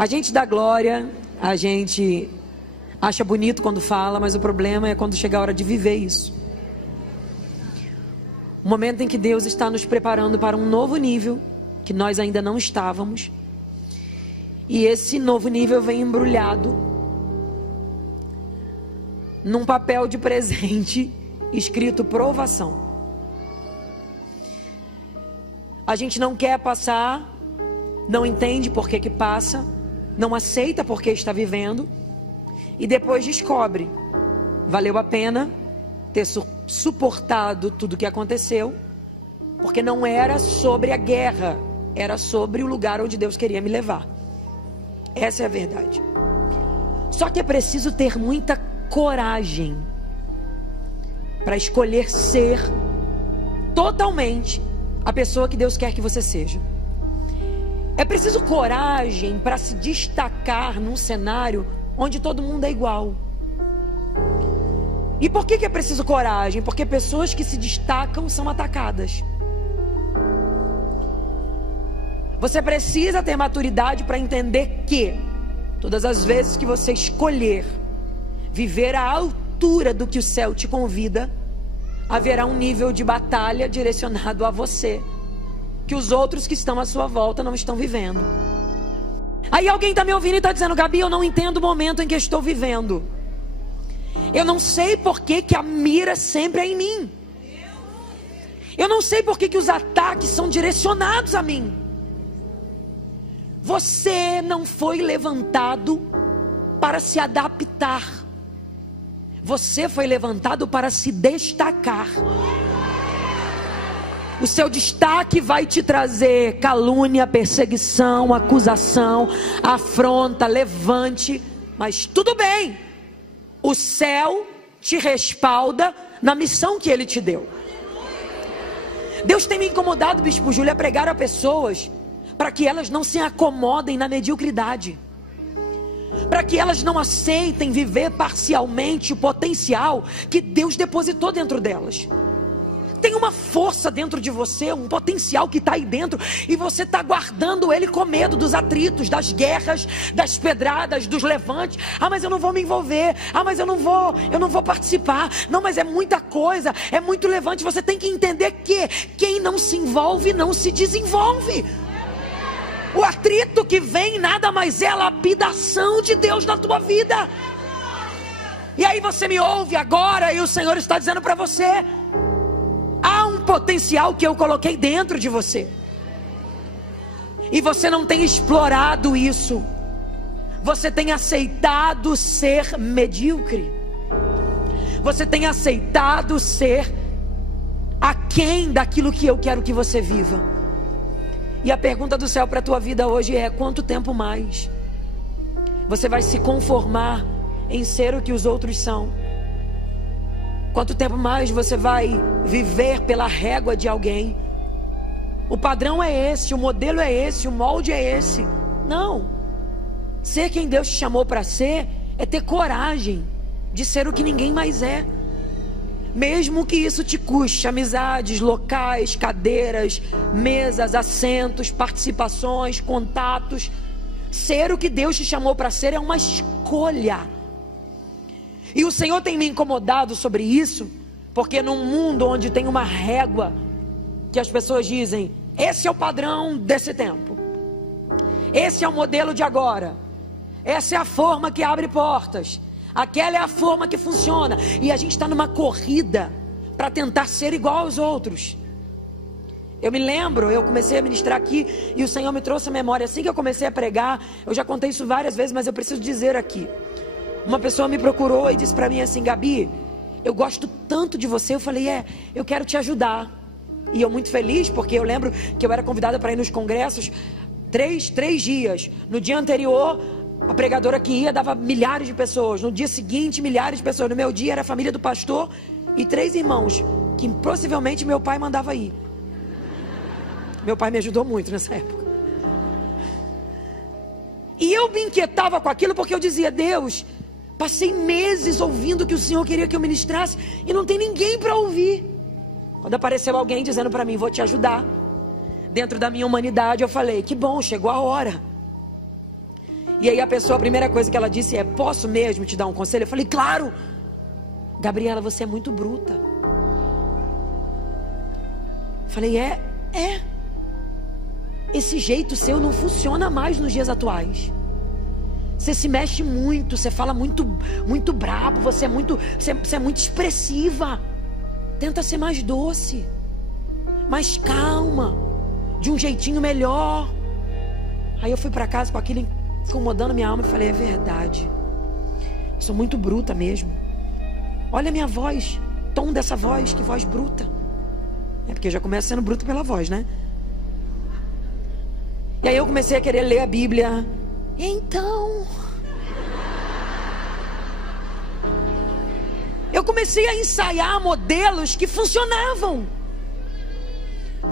A gente dá glória, a gente acha bonito quando fala, mas o problema é quando chega a hora de viver isso. O momento em que Deus está nos preparando para um novo nível, que nós ainda não estávamos. E esse novo nível vem embrulhado num papel de presente escrito provação. A gente não quer passar, não entende por que passa, não aceita por que está vivendo, e depois descobre, valeu a pena ter suportado tudo o que aconteceu, porque não era sobre a guerra, era sobre o lugar onde Deus queria me levar. Essa é a verdade. Só que é preciso ter muita coragem para escolher ser totalmente a pessoa que Deus quer que você seja. É preciso coragem para se destacar num cenário onde todo mundo é igual. E por que é preciso coragem? Porque pessoas que se destacam são atacadas. Você precisa ter maturidade para entender que todas as vezes que você escolher viver à altura do que o céu te convida, haverá um nível de batalha direcionado a você, que os outros que estão à sua volta não estão vivendo. Aí alguém está me ouvindo e está dizendo: Gabi, eu não entendo o momento em que estou vivendo. Eu não sei por que a mira sempre é em mim. Eu não sei por que os ataques são direcionados a mim. Você não foi levantado para se adaptar. Você foi levantado para se destacar. O seu destaque vai te trazer calúnia, perseguição, acusação, afronta, levante. Mas tudo bem. O céu te respalda na missão que Ele te deu. Deus tem me incomodado, Bispo Júlio, a pregar a pessoas para que elas não se acomodem na mediocridade, para que elas não aceitem viver parcialmente o potencial que Deus depositou dentro delas. Tem uma força dentro de você, um potencial que está aí dentro, e você está guardando ele com medo dos atritos, das guerras, das pedradas, dos levantes. Ah, mas eu não vou me envolver. Ah, mas eu não vou participar. Não, mas é muita coisa, é muito levante. Você tem que entender que quem não se envolve não se desenvolve. O atrito que vem nada mais é a lapidação de Deus na tua vida. E aí você me ouve agora e o Senhor está dizendo para você: há um potencial que eu coloquei dentro de você, e você não tem explorado isso. Você tem aceitado ser medíocre. Você tem aceitado ser aquém daquilo que eu quero que você viva. E a pergunta do céu para a tua vida hoje é: quanto tempo mais você vai se conformar em ser o que os outros são? Quanto tempo mais você vai viver pela régua de alguém? O padrão é esse, o modelo é esse, o molde é esse. Não. Ser quem Deus te chamou para ser é ter coragem de ser o que ninguém mais é. Mesmo que isso te custe amizades, locais, cadeiras, mesas, assentos, participações, contatos. Ser o que Deus te chamou para ser é uma escolha. E o Senhor tem me incomodado sobre isso, porque num mundo onde tem uma régua, que as pessoas dizem: esse é o padrão desse tempo, esse é o modelo de agora, essa é a forma que abre portas, aquela é a forma que funciona, e a gente está numa corrida para tentar ser igual aos outros. Eu me lembro, eu comecei a ministrar aqui e o Senhor me trouxe a memória, assim que eu comecei a pregar. Eu já contei isso várias vezes, mas eu preciso dizer aqui. Uma pessoa me procurou e disse para mim assim: Gabi, eu gosto tanto de você. Eu falei: eu quero te ajudar. E eu muito feliz, porque eu lembro que eu era convidada para ir nos congressos três dias. No dia anterior, a pregadora que ia dava milhares de pessoas. No dia seguinte, milhares de pessoas. No meu dia era a família do pastor e 3 irmãos, que possivelmente meu pai mandava ir. Meu pai me ajudou muito nessa época. E eu me inquietava com aquilo, porque eu dizia: Deus, passei meses ouvindo que o Senhor queria que eu ministrasse e não tem ninguém para ouvir. Quando apareceu alguém dizendo para mim: vou te ajudar, dentro da minha humanidade eu falei: que bom, chegou a hora. E aí a pessoa, a primeira coisa que ela disse é: posso mesmo te dar um conselho? Eu falei: claro. Gabriela, você é muito bruta. Eu falei: é. Esse jeito seu não funciona mais nos dias atuais. Você se mexe muito, você fala muito brabo, você é muito expressiva. Tenta ser mais doce, mais calma, de um jeitinho melhor. Aí eu fui para casa com aquilo incomodando minha alma e falei: é verdade, eu sou muito bruta mesmo. Olha a minha voz, tom dessa voz, que voz bruta. É porque eu já começo sendo bruto pela voz, né? E aí eu comecei a querer ler a Bíblia. Então, eu comecei a ensaiar modelos que funcionavam.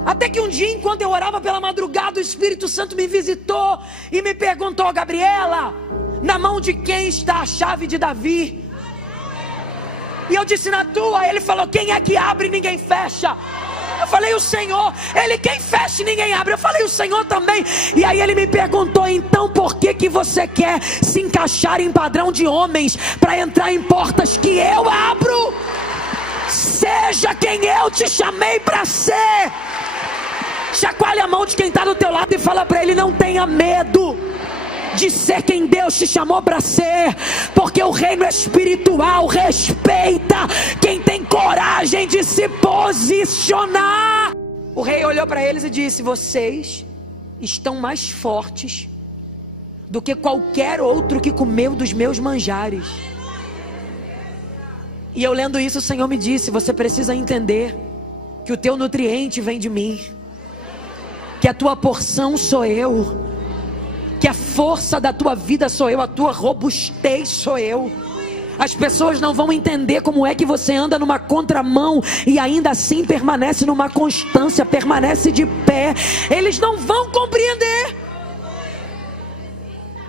Até que um dia, enquanto eu orava pela madrugada, o Espírito Santo me visitou e me perguntou: Gabriela, na mão de quem está a chave de Davi? E eu disse: na tua. Ele falou: quem é que abre e ninguém fecha? Eu falei: o Senhor. Ele: quem fecha e ninguém abre? Eu falei: o Senhor também. E aí ele me perguntou: então por que você quer se encaixar em padrão de homens para entrar em portas que eu abro? Seja quem eu te chamei para ser. Chacoalhe a mão de quem está do teu lado e fala para ele: não tenha medo de ser quem Deus te chamou para ser, porque o reino espiritual respeita quem tem coragem de se posicionar. O rei olhou para eles e disse: vocês estão mais fortes do que qualquer outro que comeu dos meus manjares. E eu lendo isso, o Senhor me disse: você precisa entender que o teu nutriente vem de mim, que a tua porção sou eu, que a força da tua vida sou eu, a tua robustez sou eu. As pessoas não vão entender como é que você anda numa contramão e ainda assim permanece numa constância, permanece de pé. Eles não vão compreender.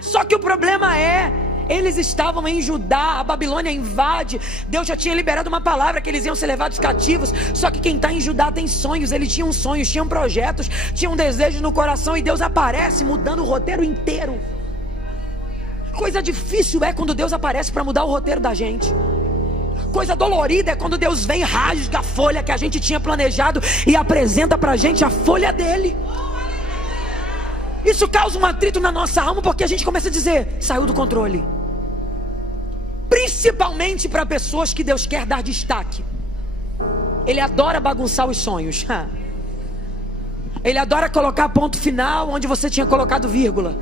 Só que o problema é, eles estavam em Judá, a Babilônia invade. Deus já tinha liberado uma palavra que eles iam ser levados cativos. Só que quem está em Judá tem sonhos. Eles tinham sonhos, tinham projetos, tinham desejos no coração. E Deus aparece mudando o roteiro inteiro. Coisa difícil é quando Deus aparece para mudar o roteiro da gente. Coisa dolorida é quando Deus vem, rasga a folha que a gente tinha planejado e apresenta para a gente a folha dele. Isso causa um atrito na nossa alma, porque a gente começa a dizer: saiu do controle. Principalmente para pessoas que Deus quer dar destaque. Ele adora bagunçar os sonhos. Ele adora colocar ponto final onde você tinha colocado vírgula.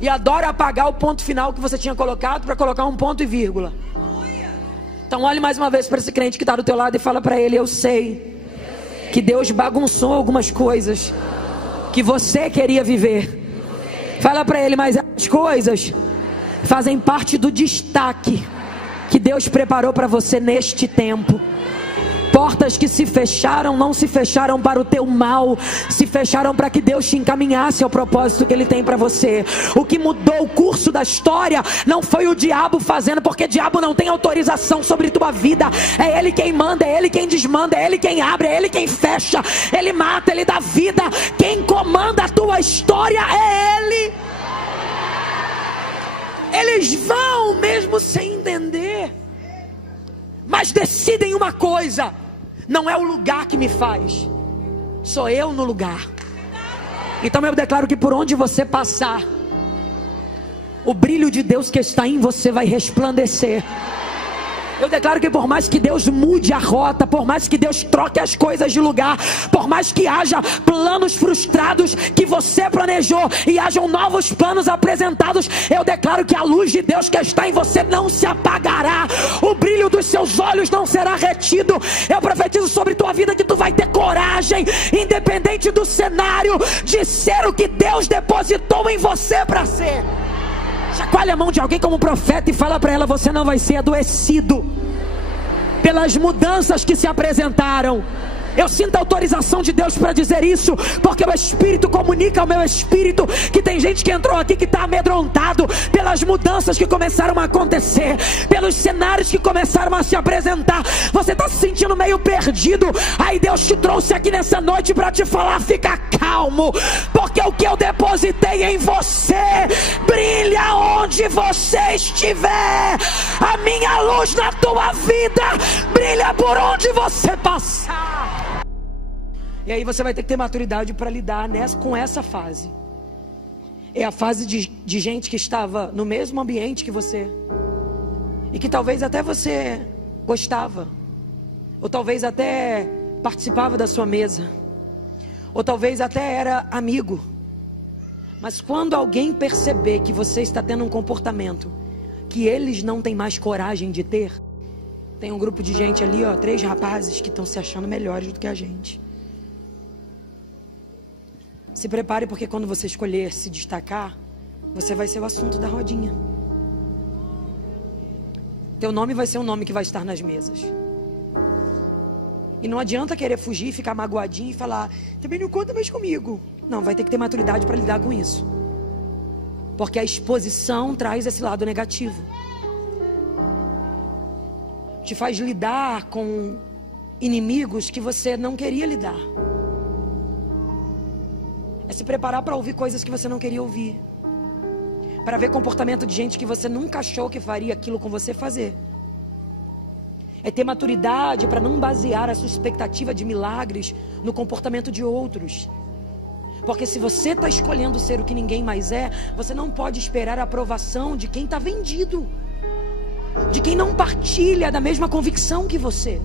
E adora apagar o ponto final que você tinha colocado para colocar um ponto e vírgula. Então olhe mais uma vez para esse crente que está do teu lado e fala para ele: eu sei que Deus bagunçou algumas coisas que você queria viver. Fala para ele: mas as coisas fazem parte do destaque que Deus preparou para você neste tempo. Portas que se fecharam, não se fecharam para o teu mal, se fecharam para que Deus te encaminhasse ao propósito que Ele tem para você. O que mudou o curso da história não foi o diabo fazendo, porque o diabo não tem autorização sobre tua vida. É Ele quem manda, é Ele quem desmanda, é Ele quem abre, é Ele quem fecha. Ele mata, Ele dá vida. Quem comanda a tua história é Ele. Eles vão mesmo sem entender, mas decidem uma coisa: não é o lugar que me faz, sou eu no lugar. Então eu declaro que por onde você passar, o brilho de Deus que está em você vai resplandecer. Eu declaro que por mais que Deus mude a rota, por mais que Deus troque as coisas de lugar, por mais que haja planos frustrados que você planejou e hajam novos planos apresentados, eu declaro que a luz de Deus que está em você não se apagará, o brilho dos seus olhos não será retido. Eu profetizo sobre tua vida que tu vai ter coragem, independente do cenário, de ser o que Deus depositou em você para ser. Chacoalhe a mão de alguém como profeta e fala para ela: você não vai ser adoecido pelas mudanças que se apresentaram. Eu sinto a autorização de Deus para dizer isso, porque o Espírito comunica ao meu espírito que tem gente que entrou aqui que está amedrontado pelas mudanças que começaram a acontecer, pelos cenários que começaram a se apresentar. Você está se sentindo meio perdido, aí Deus te trouxe aqui nessa noite para te falar: fica calmo. calmo, porque o que eu depositei em você brilha onde você estiver. A minha luz na tua vida brilha por onde você passar. E aí você vai ter que ter maturidade para lidar com essa fase. É a fase de gente que estava no mesmo ambiente que você, e que talvez até você gostava, ou talvez até participava da sua mesa, ou talvez até era amigo. Mas quando alguém perceber que você está tendo um comportamento que eles não têm mais coragem de ter, tem um grupo de gente ali, 3 rapazes que estão se achando melhores do que a gente. Se prepare, porque quando você escolher se destacar, você vai ser o assunto da rodinha. Teu nome vai ser um nome que vai estar nas mesas. E não adianta querer fugir, ficar magoadinho e falar, também não conta mais comigo. Não, vai ter que ter maturidade para lidar com isso. Porque a exposição traz esse lado negativo. Te faz lidar com inimigos que você não queria lidar. É se preparar para ouvir coisas que você não queria ouvir. Para ver comportamento de gente que você nunca achou que faria aquilo com você fazer. É ter maturidade para não basear a sua expectativa de milagres no comportamento de outros. Porque se você está escolhendo ser o que ninguém mais é, você não pode esperar a aprovação de quem está vendido, de quem não partilha da mesma convicção que você.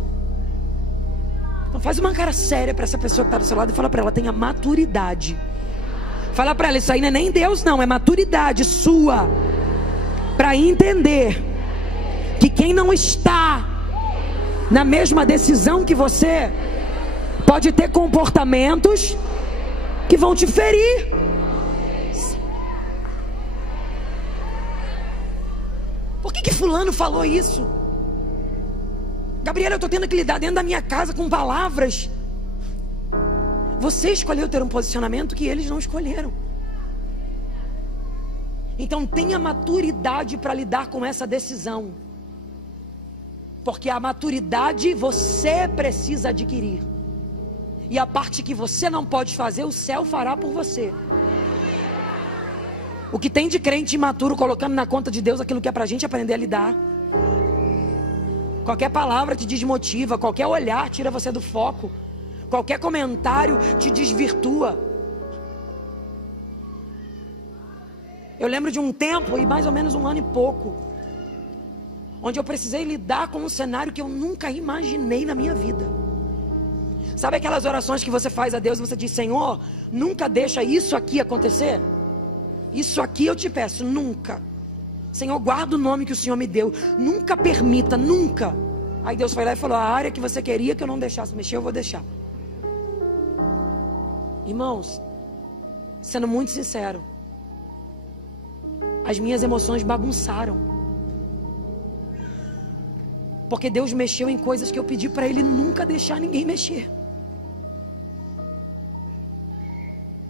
Então faz uma cara séria para essa pessoa que está do seu lado e fala para ela, tenha maturidade. Fala para ela, isso aí não é nem Deus não, é maturidade sua, para entender que quem não está na mesma decisão que você, pode ter comportamentos que vão te ferir. Por que fulano falou isso? Gabriela, eu estou tendo que lidar dentro da minha casa com palavras. Você escolheu ter um posicionamento que eles não escolheram. Então tenha maturidade para lidar com essa decisão. Porque a maturidade você precisa adquirir. E a parte que você não pode fazer, o céu fará por você. O que tem de crente imaturo colocando na conta de Deus aquilo que é pra gente aprender a lidar. Qualquer palavra te desmotiva, qualquer olhar tira você do foco, qualquer comentário te desvirtua. Eu lembro de um tempo, e mais ou menos 1 ano e pouco, onde eu precisei lidar com um cenário que eu nunca imaginei na minha vida. Sabe aquelas orações que você faz a Deus e você diz, Senhor, nunca deixa isso aqui acontecer? Isso aqui eu te peço, nunca. Senhor, guarda o nome que o Senhor me deu, nunca permita, nunca. Aí Deus foi lá e falou, a área que você queria que eu não deixasse mexer, eu vou deixar. Irmãos, sendo muito sincero, as minhas emoções bagunçaram. Porque Deus mexeu em coisas que eu pedi para Ele nunca deixar ninguém mexer.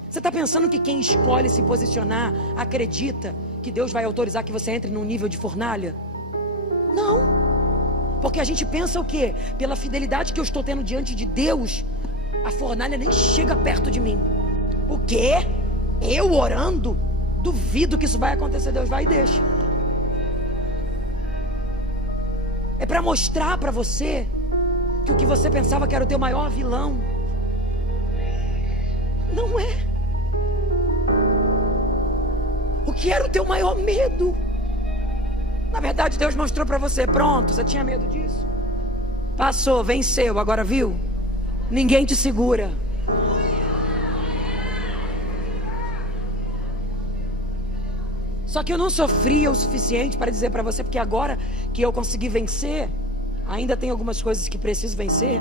Você está pensando que quem escolhe se posicionar acredita que Deus vai autorizar que você entre num nível de fornalha? Não. Porque a gente pensa o quê? Pela fidelidade que eu estou tendo diante de Deus, a fornalha nem chega perto de mim. O quê? Eu orando? Duvido que isso vai acontecer. Deus vai e deixa. É para mostrar para você que o que você pensava que era o teu maior vilão, não é. O que era o teu maior medo, na verdade Deus mostrou para você. Pronto, você tinha medo disso, passou, venceu, agora viu? Ninguém te segura. Só que eu não sofria o suficiente para dizer para você, porque agora que eu consegui vencer, ainda tem algumas coisas que preciso vencer,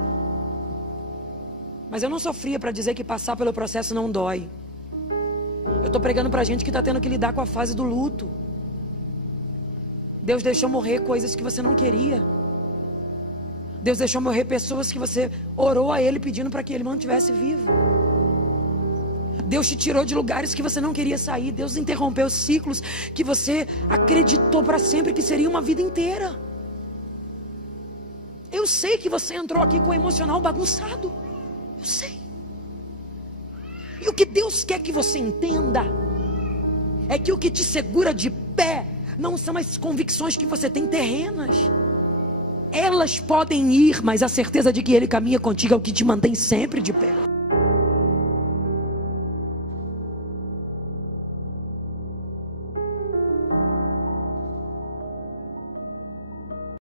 mas eu não sofria para dizer que passar pelo processo não dói. Eu estou pregando para gente que está tendo que lidar com a fase do luto. Deus deixou morrer coisas que você não queria. Deus deixou morrer pessoas que você orou a Ele pedindo para que Ele mantivesse vivo. Deus te tirou de lugares que você não queria sair. Deus interrompeu ciclos que você acreditou para sempre que seria uma vida inteira. Eu sei que você entrou aqui com o emocional bagunçado. Eu sei. E o que Deus quer que você entenda é que o que te segura de pé não são as convicções que você tem terrenas. Elas podem ir, mas a certeza de que Ele caminha contigo é o que te mantém sempre de pé.